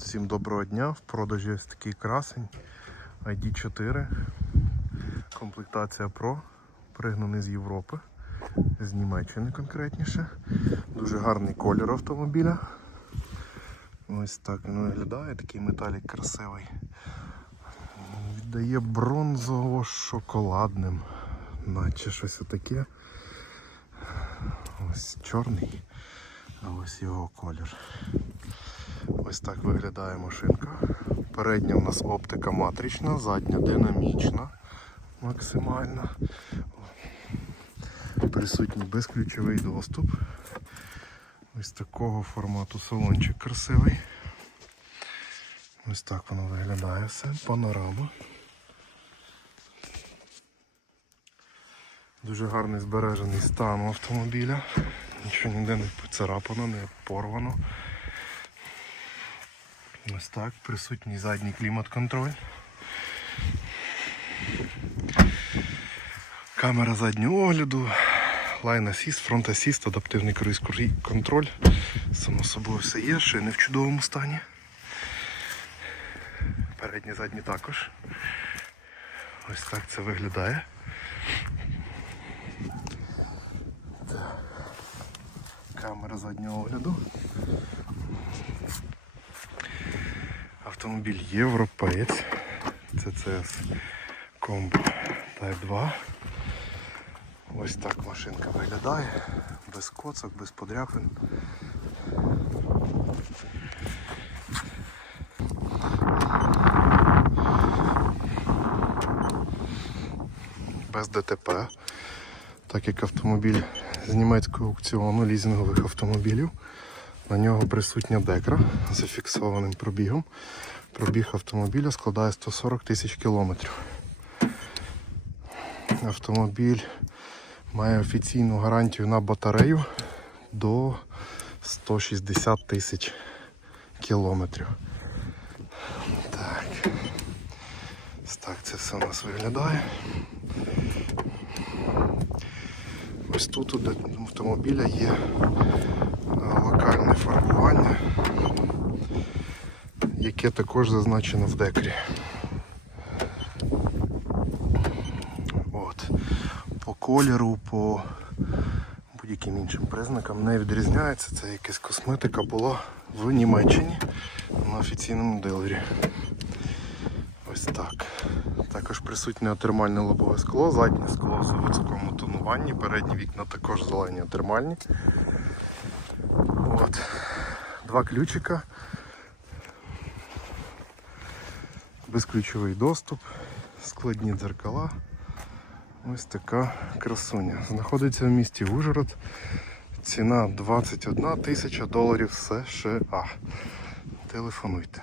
Всім доброго дня. В продажі ось такий красень ID4. Комплектація Pro. Пригнаний з Європи, з Німеччини конкретніше. Дуже гарний колір автомобіля. Ось так він виглядає, такий металік красивий. Віддає бронзово-шоколадним, наче щось таке. Ось чорний, а ось його колір. Ось так виглядає машинка. Передня у нас оптика матрична, задня динамічна максимально. Присутній безключовий доступ. Ось такого формату салончик красивий. Ось так воно виглядає все. Панорама. Дуже гарний збережений стан автомобіля. Нічого ніде не поцарапано, не порвано. Ось так, присутній задній клімат-контроль. Камера заднього огляду, Line Assist, Front Assist, адаптивний круїз контроль. Само собою все є, ще не в чудовому стані. Передні задні також. Ось так це виглядає. Камера заднього огляду. Автомобіль європеєць. CCS Combo Type 2. Ось так машинка виглядає. Без коцок, без подряпин. Без ДТП. Так як автомобіль з німецького аукціону лізингових автомобілів. На нього присутня декра з зафіксованим пробігом. Пробіг автомобіля складає 140 тисяч кілометрів. Автомобіль має офіційну гарантію на батарею до 160 тисяч кілометрів. Так. Так це все у нас виглядає. Ось тут у автомобіля є яке також зазначено в декрі. От. По кольору, по будь-яким іншим признакам не відрізняється. Це якась косметика була в Німеччині на офіційному дилері. Ось так. Також присутнє термальне лобове скло, заднє скло в заводському тонуванні, передні вікна також зелені термальні. От. Два ключика. Безключовий доступ, складні дзеркала. Ось така красуня. Знаходиться в місті Ужгород. Ціна 21 тисяча доларів США. Телефонуйте.